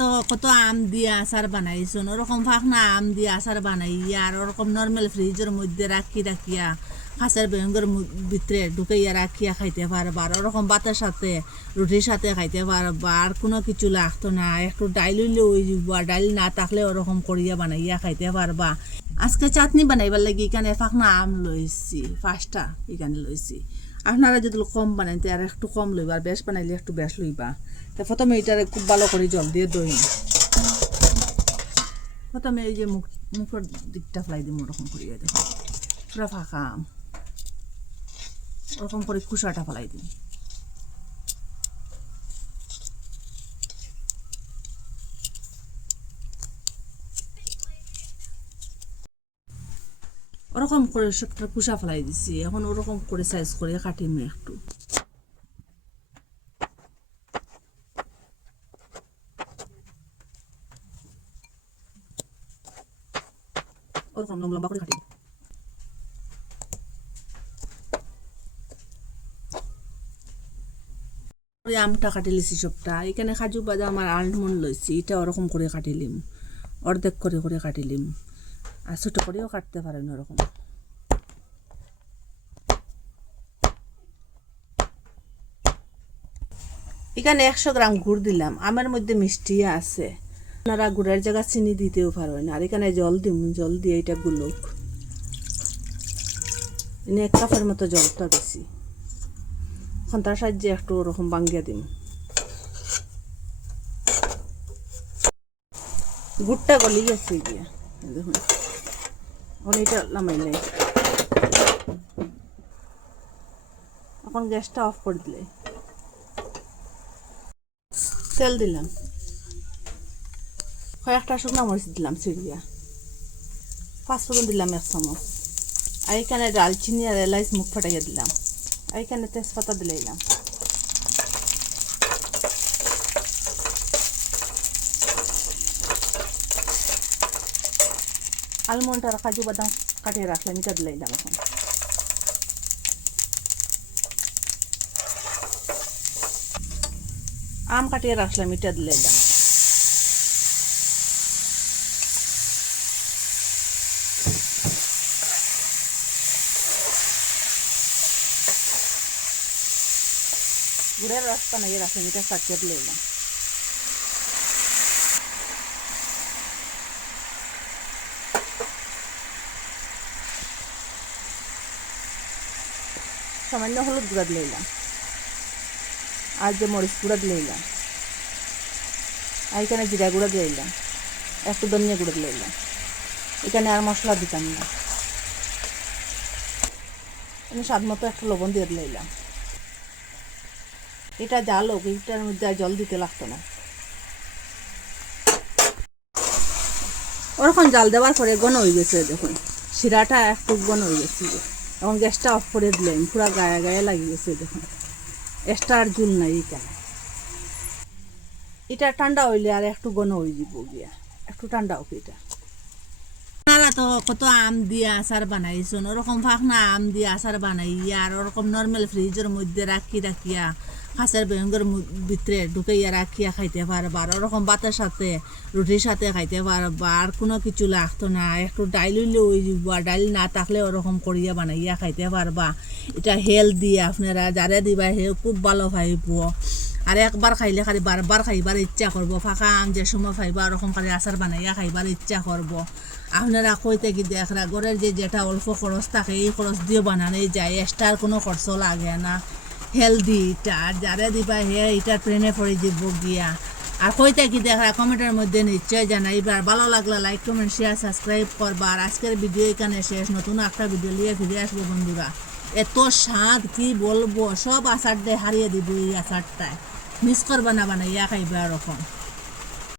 তো কত আম দিয়ে আচার বানাইছুন ওরকম ফাঁকনা আম দিয়ে আচার বানাইয়া আর ওরকম নর্মাল ফ্রিজের মধ্যে রাখিয়া কাঁচের বেঙ্গর ভিতরে ঢুকাইয়া রাখিয়া খাইতে পারবা আর ওরকম ভাতের সাথে রুটির সাথে খাইতে পারবা আর কোনো কিছু লাগতো না একটু ডাইল হইলে ওই বা ডাইল না থাকলে ওরকম করিয়া বানাইয়া খাইতে পারবা। আজকে চাটনি বানাইবার লাগি এখানে ফাঁকনা আম লইছি 5টা এখানে লইছি। আপনারা যদি কম বানাইতে আর একটু কম লইবা আর বেশ বানাইলে একটু বেশ লইবা। তা প্রথমে এটারে খুব ভালো করে জল দিয়ে দই প্রথমে এই যে মুখের দিকটা ফেলাই দিই ওরকম করিয়া দেখো পুরা ফাঁকা আম ওরকম করে কুসাটা ফেলাই দিই। ওরকম করে সবটা কুসা ফেলাই দিছি। এখন ওরকম করে সাইজ করে কাটিম একটু। ওরকম লম্বা করে কাটি। আমটা কাটি লিছি সবটা। এখানে কাজু বাদাম আর আলমন্ড লইছি এটা ওরকম করে কাটিলিম অর্ধেক করে করে কাটিলিম আর ছোটো করেও কাটতে পারেন ওরকম। এখানে 100 গ্রাম গুড় দিলাম। আমের মধ্যে মিষ্টি আছে, আপনারা গুড়ের জায়গা চিনি দিতেও পারেন। আর এখানে জল দিম, জল দিয়ে এটা গুলোক এনে 1 কাপের মতো জলটা দিছি। এখন তার সাহায্যে একটু ওরকম বাঙ্গিয়া দিম। গুড়টা গলি গেছে গিয়া দেখুন। এখন এটা নামাইলে এখন গ্যাসটা অফ করে দিলে তেল দিলাম, কয়েকটা শুকনো মরিচ দিলাম ছিড়িয়া, 5 ফোড়ন দিলাম 1 চামচ। আর এখানে ডালচিনি আর এলাইচ মুখ ফাটাইয়া দিলাম। আর এখানে তেজপাতা দিলাম। আলমন্ড আর কাজু বাদাম কাটিয়ে রাখলাম এটা দিলাম। এখন আম কাটিয়ে রাখলাম এটা দিলাম। গুড়ের রস বানাইয়ে রাখলাম এটা কাটিয়ে দিলাম। সামান্য হলুদ গুঁড়া দিলাম আর যে মরিচ গুঁড়া দিলাম। আর এখানে জিরা গুঁড়া দিলাম, একটু ধনিয়া গুঁড়া দিলাম। এখানে আর মশলা দিতাম না। এখানে স্বাদ মতো একটু লবণ দিয়ে দিলাম। এটা জাল হোক, এটার মধ্যে জল দিতে লাগতো না। ওরকম জাল দেওয়ার পরে ঘন হয়ে গেছে দেখুন, শিরাটা একটু ঘন হয়ে গেছে। এখন গ্যাসটা অফ করে দিলাম, পুরা গায়ে গায়ে লাগিয়ে গেছে দেখুন, এক্সট্রা আর জুল নাই। এটা ঠান্ডা হইলে আর একটু ঘন হয়ে যাব গিয়া, একটু ঠান্ডা হোক। এটা আপনারা তো কত আম দিয়ে আচার বানাইছুন ওরকম ফাঁকনা আম দিয়ে আচার বানাইয়া আর ওরকম নর্মাল ফ্রিজের মধ্যে রাখিয়া কাঁচের বেঙ্গর ভিতরে ঢুকাইয়া রাখিয়া খাইতে পারবা আর ওরকম ভাতের সাথে রুটির সাথে খাইতে পারবা আর কোনো কিছু লাগতো না। একটু ডাইল হইলে ওই বা ডাইল না থাকলে ওরকম করিয়া বানাইয়া খাইতে পারবা। এটা হেলদি, আপনারা যারা দিবা হে খুব ভালো খাইব। আর একবার খাইলে খালি বারবার খাইবার ইচ্ছা করব। ফাঁকা আম যে সময় খাইবা ওরকম খালি আচার বানাইয়া খাইবার ইচ্ছা করব। আপনারা কইতে কি দেখরা ঘরের যেটা অল্প খরচ থাকে এই খরচ দিয়ে বানানোই যায়, এক্সট্রার কোনো খরচ লাগে না। হেলদি এটা, আর যারা দিবা হে এটা ট্রেনে পড়ে যাব গিয়া। আর কইতে কি দেখরা কমেন্টের মধ্যে নিশ্চয় জানাইবার। ভালো লাগলে লাইক কমেন্ট শেয়ার সাবস্ক্রাইব করবা। আর আজকের ভিডিও এখানে শেষ, নতুন একটা ভিডিও নিয়ে ফিরে আসবো বন্ধুরা। এত স্বাদ কি বলবো, সব আচার দিয়ে হারিয়ে দিব এই আচারটায়। মিস করবা না বানাইয়া খাইবা এরকম।